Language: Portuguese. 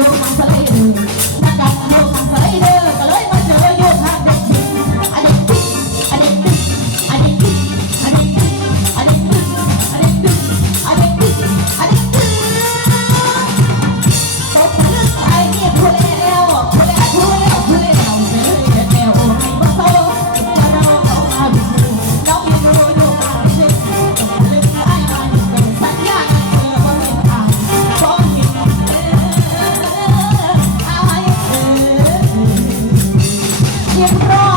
meu marteleiro Dziękuję.